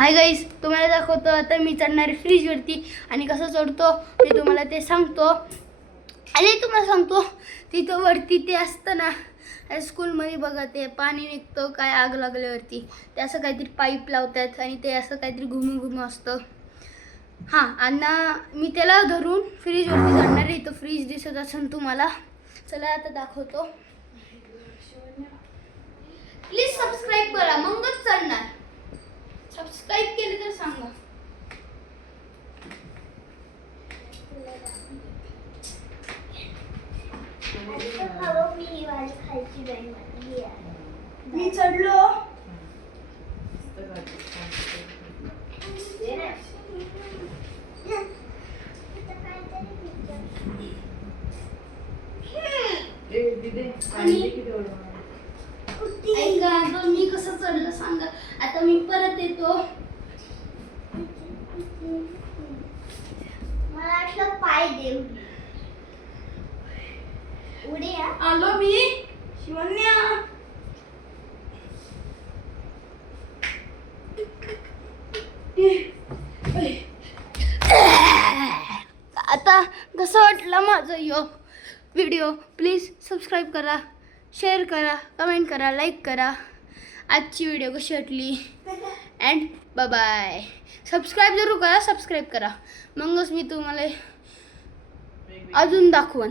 Hi guys, तुम्हाला दाखवतो आता मी चढणार फ्रीजवरती आणि कसं चढतो मी तुम्हाला ते सांगतो. आणि तुम्हाला सांगतो तिथं वरती ते असतं ना स्कूलमध्ये बघा, ते पाणी निघतं काय आग लागल्यावरती, ते असं काहीतरी पाईप लावतात आणि ते असं काहीतरी घुमू असतं. हां, आणि मी त्याला धरून फ्रीजवरती चढणार. इथं फ्रीज दिसत असेल तुम्हाला. चला आता दाखवतो. प्लीज सबस्क्राईब करा, मगच चढणार. सबस्क्राईब केले तर सांगा. मी चढलो. ऐका, मी कसं चढलं सांगा. आता मी परत येतो. मला असं पाय दे. उड्या आलो मी. शिवन्या आता कसं वाटलं माझं यो व्हिडिओ. प्लीज सबस्क्राईब करा, शेअर करा, कमेंट करा, लाईक करा. आजची व्हिडिओ कशी वाटली अँड बाय बाय. सबस्क्राईब जरूर करा, सबस्क्राईब करा, मगच मी तुम्हाला अजून दाखवन.